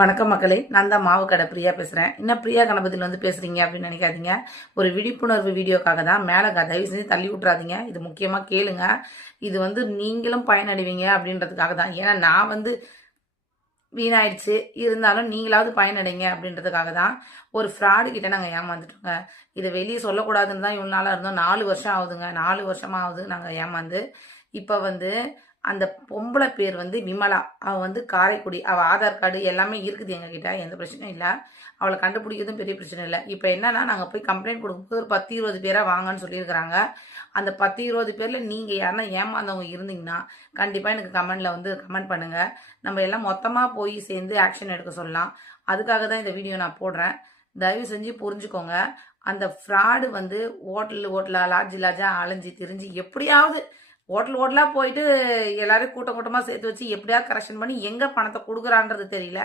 வணக்கம் மக்களே, நான் தான் மாவு கடை பிரியா பேசுகிறேன். இன்னும் பிரியா கணபதியில் பேசுகிறீங்க அப்படின்னு நினைக்காதீங்க. ஒரு விழிப்புணர்வு வீடியோக்காக தான். மேலே தயவு செஞ்சு தள்ளி விட்றாதீங்க. இது முக்கியமாக கேளுங்க. இது நீங்களும் பயனடைவீங்க அப்படின்றதுக்காக தான். ஏன்னா நான் வீணாயிடுச்சு, இருந்தாலும் நீங்களாவது பயனடைங்க அப்படின்றதுக்காக தான். ஒரு ஃப்ராடு கிட்ட நாங்கள் ஏமாந்துட்டோங்க. இதை வெளியே சொல்லக்கூடாதுன்னு தான் இவ்வளோ நாளாக இருந்தோம். 4 வருஷம் ஆகுதுங்க. 4 வருஷமாக ஆகுது நாங்கள் ஏமாந்து. இப்போ அந்த பொம்பளை பேர் விமலா. அவள் காரைக்குடி. அவள் ஆதார் கார்டு எல்லாமே இருக்குது எங்ககிட்ட. எந்த பிரச்சனையும் இல்லை. அவளை கண்டுபிடிக்கிறதும் பெரிய பிரச்சனை இல்லை. இப்போ என்னன்னா, நாங்கள் போய் கம்ப்ளைண்ட் கொடுக்கும்போது ஒரு 10-20 பேராக வாங்கன்னு சொல்லியிருக்கிறாங்க. அந்த 10-20 பேரில் நீங்கள் யாருன்னா ஏமாந்தவங்க இருந்தீங்கன்னா கண்டிப்பாக எனக்கு கமெண்ட் பண்ணுங்கள். நம்ம எல்லாம் மொத்தமாக போய் சேர்ந்து ஆக்ஷன் எடுக்க சொல்லலாம். அதுக்காக தான் இந்த வீடியோ நான் போடுறேன். தயவு செஞ்சு புரிஞ்சுக்கோங்க. அந்த ஃப்ராடு ஹோட்டலாக லாட்ஜாக அலைஞ்சி திரிஞ்சு எப்படியாவது ஹோட்டலாக போயிட்டு எல்லாரும் கூட்டமாக சேர்த்து வச்சு எப்படியாவது கரெக்ஷன் பண்ணி எங்கே பணத்தை கொடுக்குறான்றது தெரியல.